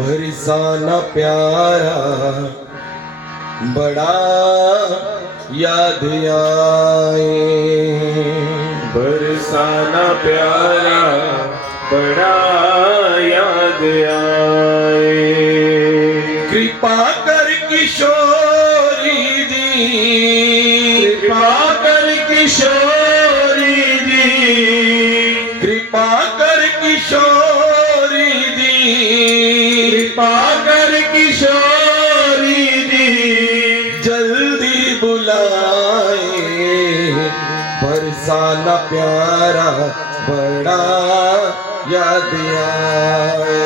बरसाना प्यारा बड़ा याद आए, बरसाना प्यारा बड़ा याद आए। कृपा कर किशोरी दी, कृपा कर किशोरी दी, कृपा कर किशोरी दी, कृपा कर किशोरी दी। जल्दी बुलाए बरसाना प्यारा बड़ा याद आए,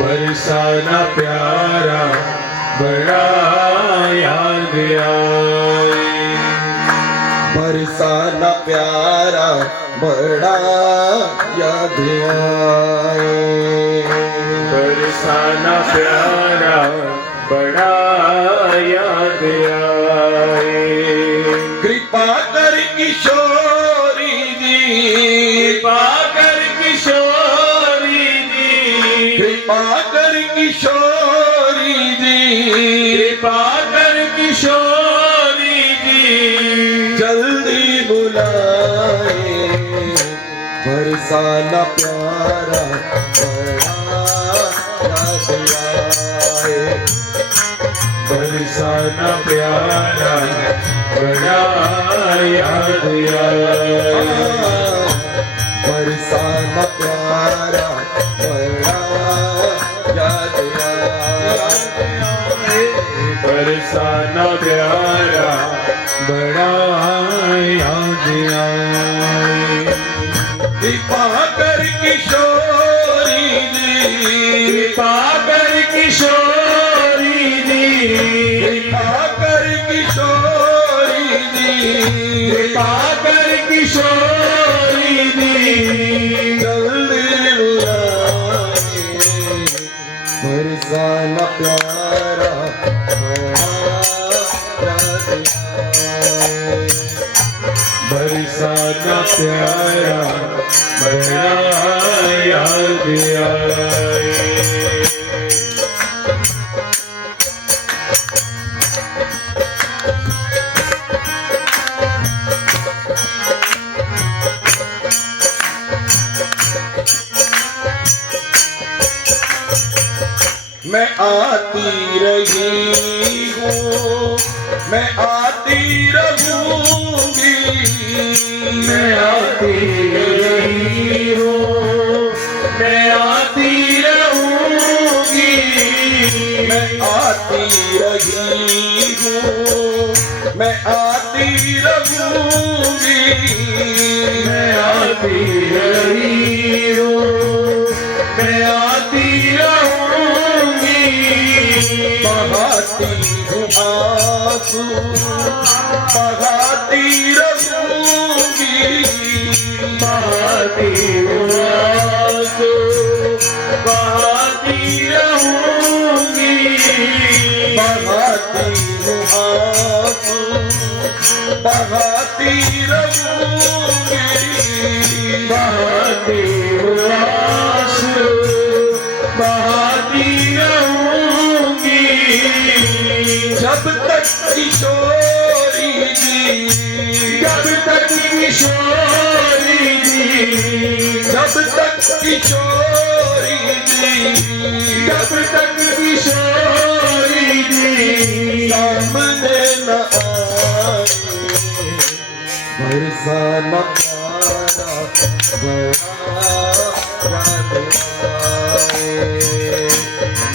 बरसाना प्यारा बड़ा याद आए। बरसाना प्यारा बड़ा याद आए, बरसाना प्यारा बड़ा याद आए। कृपा कर किशोरी दी, कृपा कर किशोरी दी, कृपा कर किशोरी दी, कृपा कर किशोरी दी। जल्दी बुलाए बरसाना प्यारा बड़ा याद आए, बरसाना प्यारा बड़ा याद आए। बरसाना प्यारा बड़ा याद आए, बरसाना प्यारा बड़ा याद आए। कृपा कर किशोरी दी, कृपा कर किशोरी दी, कृपा कर किशोरी दी, कृपा कर किशोरी दी। जल्दी बुलाए बरसाना प्यारा बड़ा याद आए, बरसाना प्यारा बड़ा याद आए। मैं आती रही हूँ, मैं आती रहूंगी, मैं आती रही हूँ, मैं आती रहूंगी, मैं आती रही हूँ, मैं आती रहूंगी, मैं आती रही हूँ, मैं आती रहूंगी। बहाती हूँ आंसू, बहाती रहूंगी, बहाती हूँ आंसू, बहाती रहूंगी, बहाती हूँ आंसू, बहाती रहूंगी, बहाती हूँ आंसू, बहाती रहूंगी। जब तक किशोरी दी, जब तक किशोरी दी, जब तक किशोरी दी, जब तक किशोरी दी। सामने न आए बरसाना प्यारा बड़ा याद आए,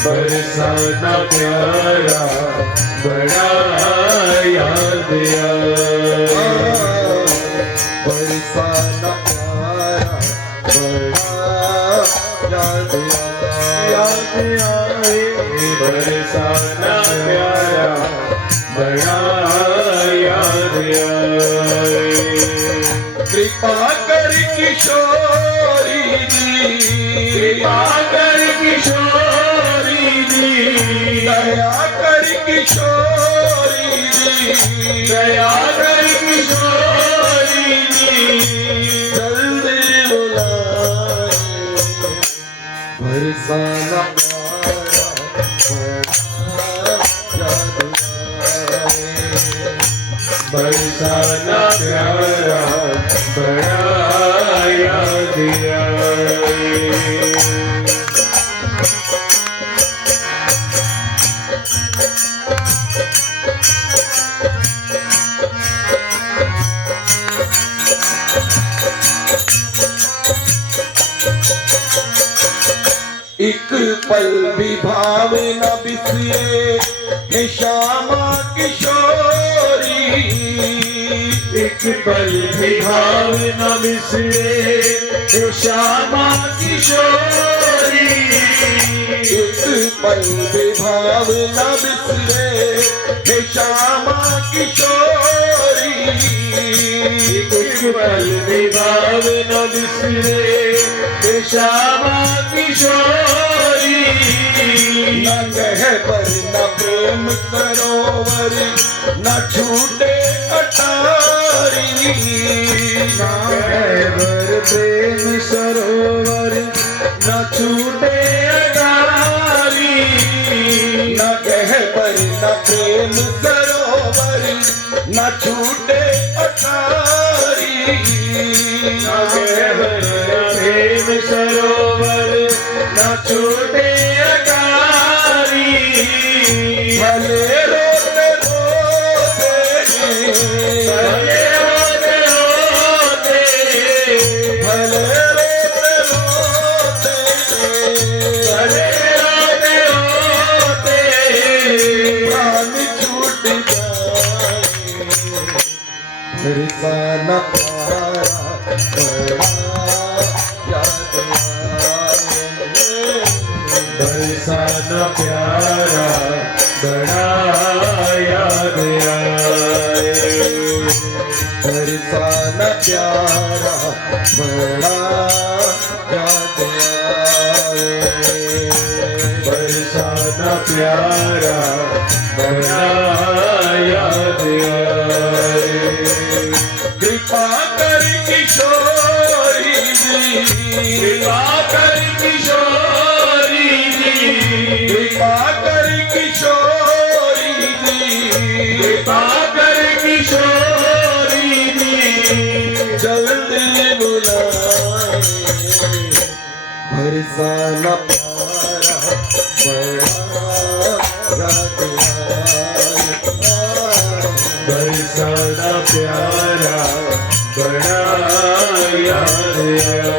बरसाना प्यारा बड़ा याद आए। बरसाना प्यारा बड़ा याद आए, बरसाना प्यारा बड़ा याद आए। कृपा कर किशोरी दी, कृपा कर किशोरी दी, दया कर किशोरी दी, दया कर किशोरी दी। जल्दी बुलाए बरसाना प्यारा बड़ा याद आए। बरसाना प्यारा बड़ा याद आए। एक पल भी भाव न बिसरे हे श्यामा किशोरी। एक पल भी भाव न बिसरे हे श्यामा किशोरी। एक पल भी भाव न बिसरे हे श्यामा किशोरी। एक पल भी भाव न बिसरे हे श्यामा किशोरी। न कह पर न प्रेम सरोवर न छूटे अटारी। न कहवर प्रेम सरोवर न छूटे अटारी। न कह पर न प्रेम सरोवर न छूटे अटारी। न कहवर प्रेम सरोवर न छूटे अटारी। भले रोते रोते भले रोते रोते भले रोते रोते भले रोते रोते प्राण छूट जाए। बरसाना प्यारा बड़ा याद आए। बरसाना प्यारा बड़ा याद आए। बरसाना प्यारा बड़ा याद आए। बरसाना प्यारा बड़ा याद आए। कृपा कर किशोरी जी। कृपा कर किशोरी जी। कृपा कर किशोरी जी। कृपा कर किशोरी जी। जल्दी बुलाए। बरसाना प्यारा बड़ा याद आए। बरसाना प्यारा बड़ा याद आए।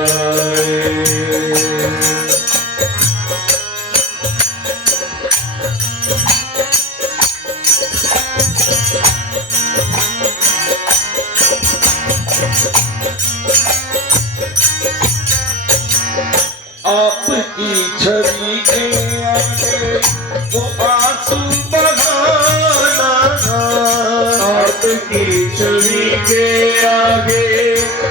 आपकी छवि के आगे वो आंसू बहाना था। आपकी छवि के आगे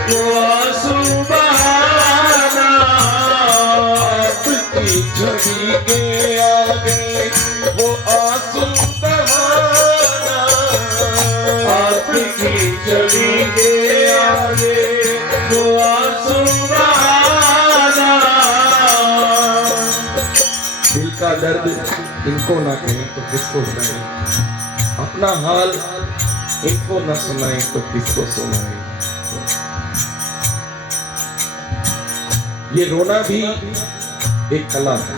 वो आंसू बहाना। आपकी छवि के आगे वो आंसू बहाना। आपकी छवि के आगे वो आंसू बहाना। दिल का दर्द इनको ना कहें तो किसको कहें। अपना हाल इनको न सुनाएं तो किसको सुनाएं। ये रोना भी एक कला है।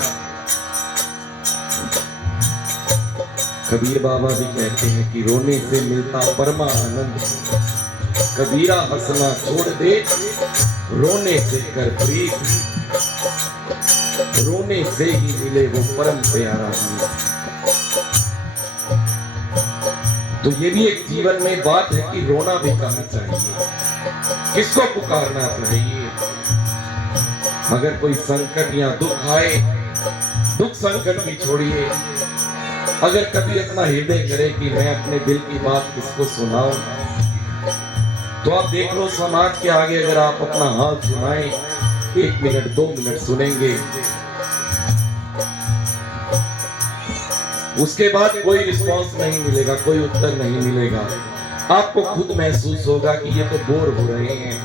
कबीर बाबा भी कहते हैं कि रोने से मिलता परमा आनंद। कबीरा हंसना छोड़ दे, रोने से कर प्रीत। रोने से ही मिले वो परम प्यारा गीत। तो ये भी एक जीवन में बात है कि रोना भी कहाँ चाहिए, किसको पुकारना चाहिए। अगर कोई संकट या दुख आए, दुख संकट भी छोड़िए। अगर कभी अपना हृदय करे कि मैं अपने दिल की बात किसको सुनाऊं, तो आप देख लो समाज के आगे अगर आप अपना हाल सुनाएं, 1 मिनट 2 मिनट सुनेंगे, उसके बाद कोई रिस्पांस नहीं मिलेगा, कोई उत्तर नहीं मिलेगा। आपको खुद महसूस होगा कि ये तो बोर हो रहे हैं,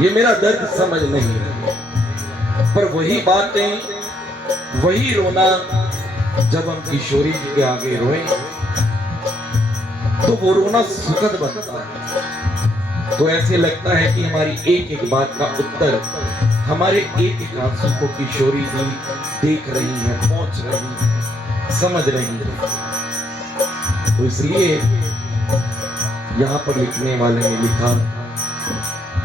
ये मेरा दर्द समझ नहीं रहे। पर वही बातें वही रोना जब हम किशोरी जी के आगे रोए तो वो रोना सुखद बनता है। तो ऐसे लगता है कि हमारी एक एक बात का उत्तर, हमारे एक एक आंसू को किशोरी जी देख रही है, पहुंच रही है, समझ रही है। तो इसलिए यहाँ पर लिखने वाले ने लिखा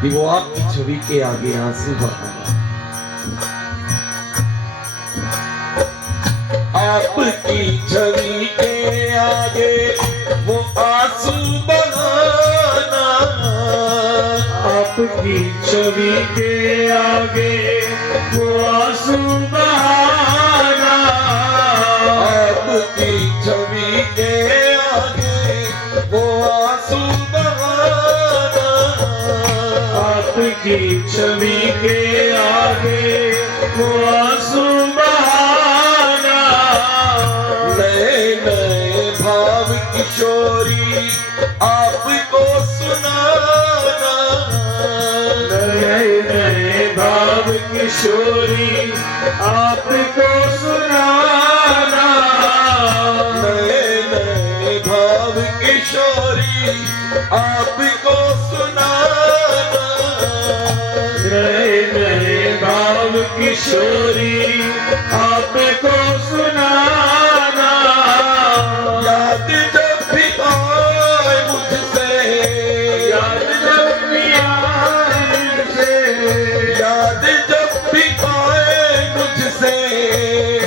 कि वो आपकी छवि के आगे आंसू बहाना, आपकी छवि के आगे वो आंसू बहाना, आपकी छवि के आगे वो आंसू बहाना, आपकी छवि के आगे वो आंसू बहाना, आपकी छवि के आगे वो आंसू बहाना, नए नए भाव किशोरी आपको सुनाना, नए नए भाव किशोरी आपको सुनाना, नए नए भाव किशोरी आपको सुनाना, नए नए भाव किशोरी आपको सुनाना, याद जब भी आए मुझसे, याद जब भी आए मुझसे, याद जब भी आए मुझसे,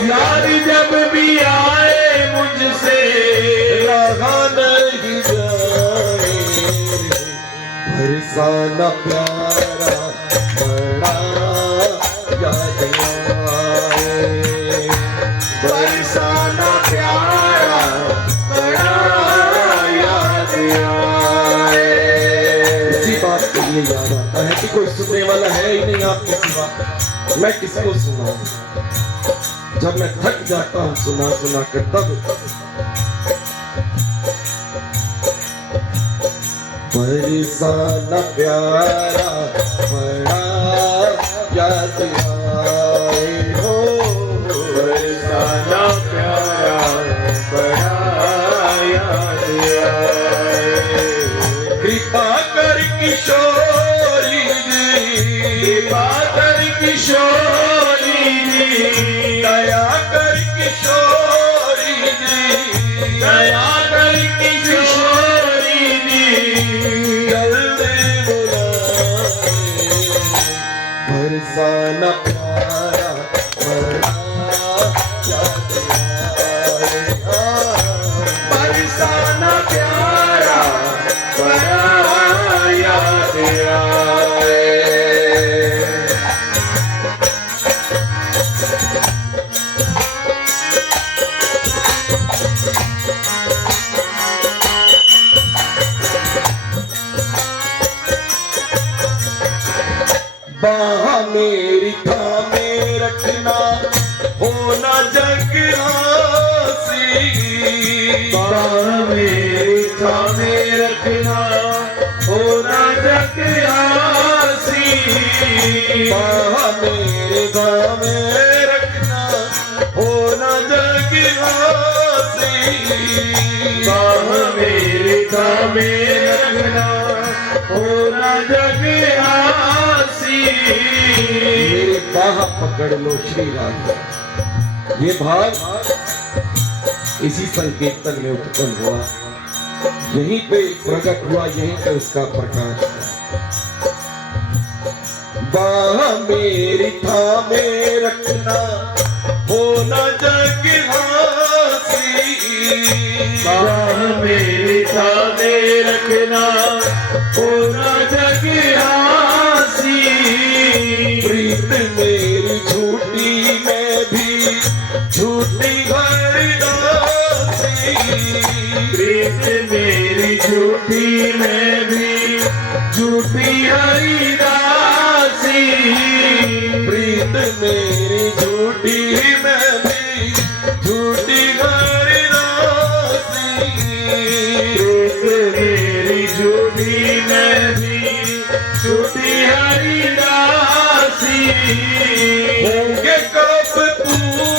याद जब भी आए मुझसे, रहा नहीं जाए बरसाना प्यारा बड़ा याद आए, बरसाना प्यारा बड़ा याद आए। इसी बात के लिए याद आता है कि कोई सुनने वाला है ही नहीं आपके सिवा, मैं किसको सुनाऊं। जब मैं थक जाता हूं सुना सुना कर, तब बरसाना प्यारा बड़ा याद आए हो, बरसाना प्यारा बड़ा याद आए। कृपा कर किशोरी जी, कृपा कर किशोरी जी, दया कर किशोरी जी, दया कर किशोरी जी, जल्दी बुलाए बरसाना प्यारा बड़ा याद आए, बरसाना प्यारा बड़ा याद आए। बाह मेरी थामे रखना होना जग आसी, बाह मेरी थामे रखना होना जग आसी, बाह मेरी थामे रखना होना जग आसी, बाह मेरी थामे रखना होना जग आसी। मेरे बाह पकड़ लो श्री राधा। ये भाव इसी संकीर्तन में उत्पन्न हुआ, यहीं पे प्रकट हुआ, यहीं पे उसका प्रकाश हुआ। बाह मेरी थामे रखना होना जग हासी, बाह मेरी थामे रखना होना जग आसी, प्रीत मेरी झूठी में भी झूठी हरदासी, प्रीत मेरी झूठी में भी झूठी हरिदासी, प्रीत मेरी झूठी में भी झूठी हरदासी, प्रीत मेरी झूठी में भी झूठी हरिदासी। होंगे कब पूरे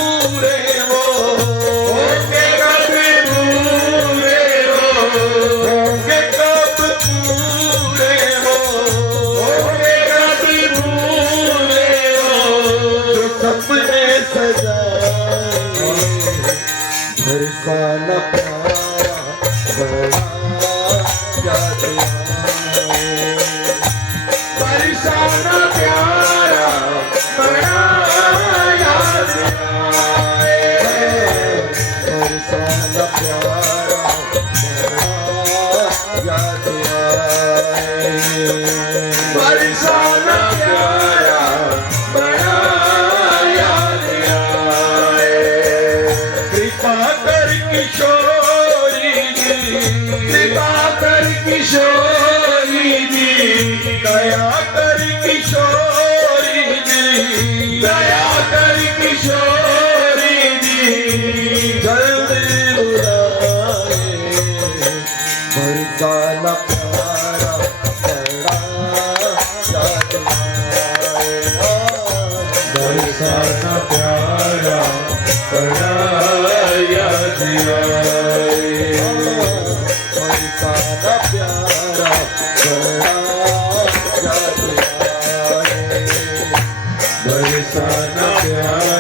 बरसाना प्यारा बड़ा याद आए। बरसाना प्यारा बड़ा याद आए। बरसाना प्यारा बड़ा याद आए। बरसाना प्यारा